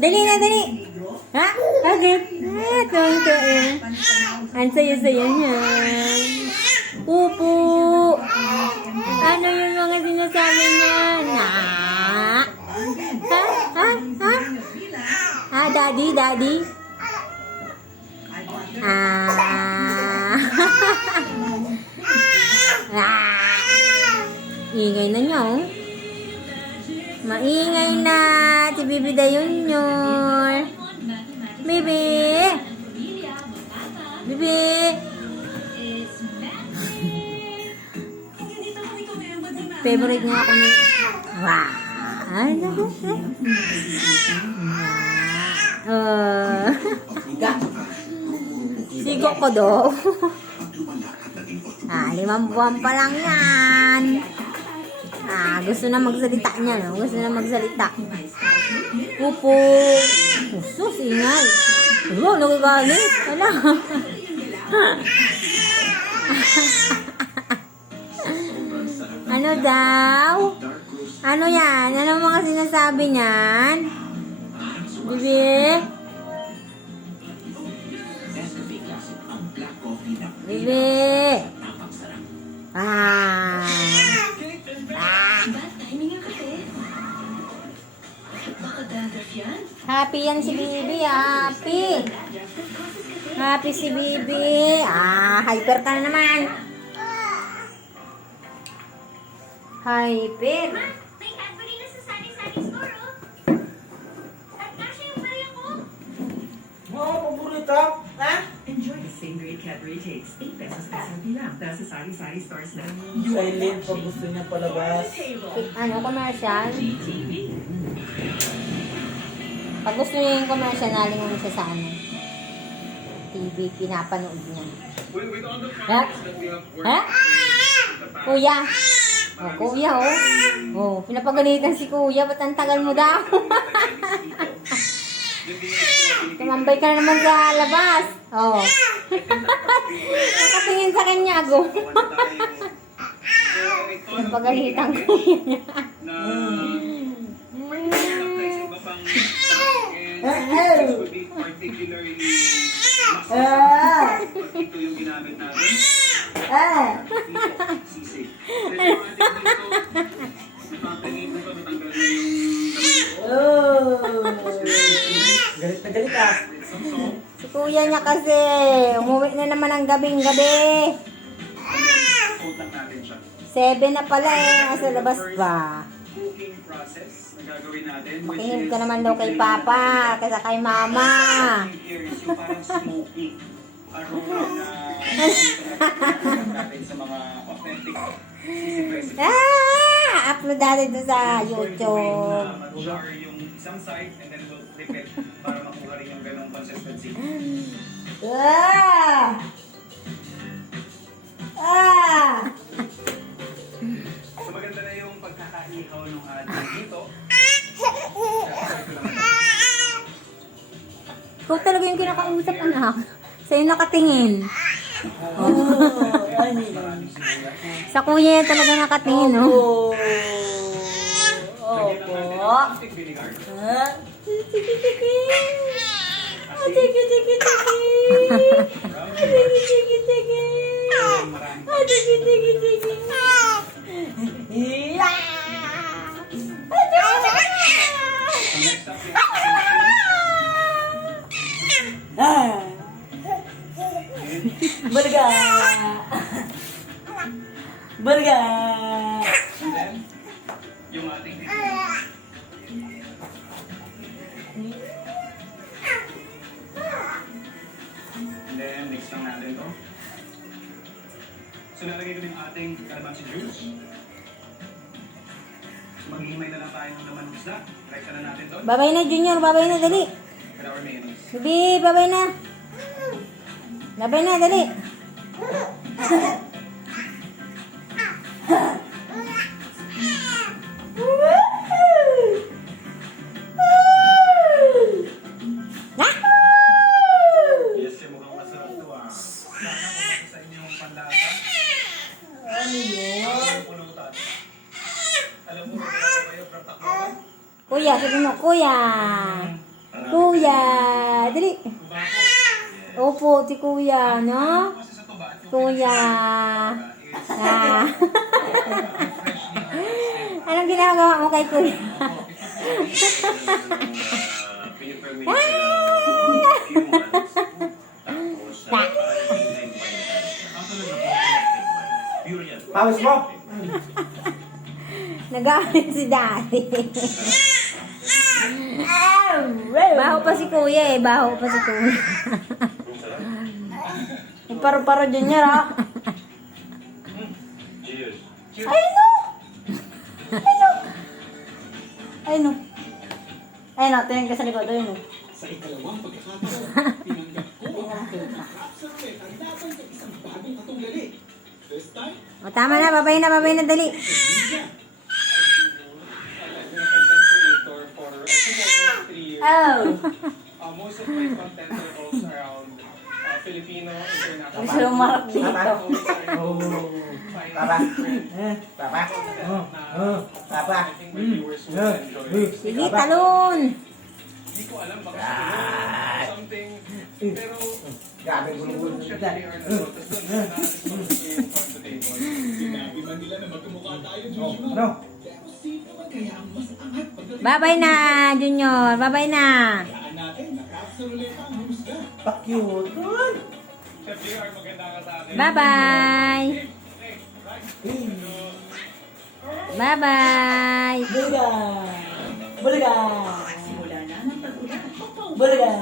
Dali na, dali. Ha? Bakit? Tonto eh. Ang saya-saya niya. Upo. Ano yung mga sinasabi niya? Na? Ha? Ha? Ha? Ah, daddy, daddy? Ah. Ah. Ingay na niya, oh. Maingay na. Si Bibi Dayunyor. Bibi. Bibi. Favorite nga ako ng... Wow. Sigo ko daw. 5 buwan pa lang yan. Gusto na magsalita niya, no? Gusto na magsalita. Upo. Sus, ingay. Wala, nagagalit. Wala. Ano daw? Ano yan? Ano mga sinasabi niyan? Bibi? Bibi? Happy yan si Bibi, happy. Happy si Bibi. Hyper ka na naman. Hyper. May Cadbury na sa Sari-Sari store, oh. At kasya yung barya ko. Oo, paborito. Ha? Enjoy the same great Cadbury taste. 8 pesos SRP lang. Dahil sa sari-sari stores na. Silent pag gusto niya palabas. Ano, commercial? GTV. Pag gusto niya yung commercial, nalingon siya sa ano. TV, pinapanood niya. Ha? Ha? Kuya? Oh, kuya, oh. Oh, pinapagalitan si kuya. Ba't ang tagal mo daw? Tumambay ka na naman sa labas. Oh. Nakatingin sa kanya, go. Pinapagalitan kuya niya. Ito yung ginamit natin. Sisig. Napapagin mo pa, matanggal na Galit na galit ah. Si kuya niya kasi, umuwi na naman ang gabing-gabi. coat lang natin siya. 7 na pala eh, nasa labas ba? Cooking process na gagawin natin. Makinig ka naman daw kay Papa, kaysa kay Mama. Here is yung parang smoky aroma na natin sa mga authentic sisig recipes. Upload natin doon sa YouTube. Mag-char yung isang side and then we'll flip it para makuha rin yung ganong consistency. So maganda na yung pagkakaihaw ng ating dito. Ikaw talaga yung kinakausap, anak. Sa'yo nakatingin. Sa kuya yan talaga nakatingin, no? Opo. Stick vinegar. Sige, sige. Sige, sige, sige. Sige, sige, sige. Sige, sige, sige. Barga! Barga! And then, yung ating and then, mix lang natin to. So, nalagay ko yung ating calamansi juice. So, maghihimay na lang tayo ng laman ng isda. Rekta na natin to. Babay na, Junior. Babay na, dali. And our mayonnaise. Bibi, babay na. Babay na, dali. Yes, yung mukhang masarap to ah. Sana kung sa inyong panlasa. Ano yun? Pulutan. Alam mo, kaya kayo from Tacloban? Kuya, sabi mo, kuya. Ha? Kuya, dali. Opo, ti kuya, no? Kuya. Ah. Anong ginagawa mo kay kuya? Pawis mo! Nagalit si daddy. Baho pa si kuya eh. Baho pa si kuya. Paro-paro junior ha? Ay no! Ay no! Ay no, tingin ka sa likod. Ay no. Sa ikalawang pagkakataon, tinanggap ko ang absolute ang laban sa isang bagong katunggali. This time, O tama na, babay na, dali. Oh! Most of my content revolves around Filipino, international. Gusto mo marap dito. Oh. Papa. Papa. Papa. I think my viewers will enjoy. Sige, talon. Hindi ko alam baka siguro something. Pero Grabe gulong-gulong syempre nila. they are nanonood. Tapos doon, naalis ko yung farm to table. sinabi man nila na magkamukha tayo, Joshua. Ano? Pero sino man kaya ang mas angat pagdating Babay na, Junior. Babay na. Kayaan natin na kapsaluleta ang husga. Pa-cute. Chef JR, maganda ka sa akin. Bye-bye. Bye-bye. Bulaga! Bulaga! Simula na ng pag-ulan. Bulaga!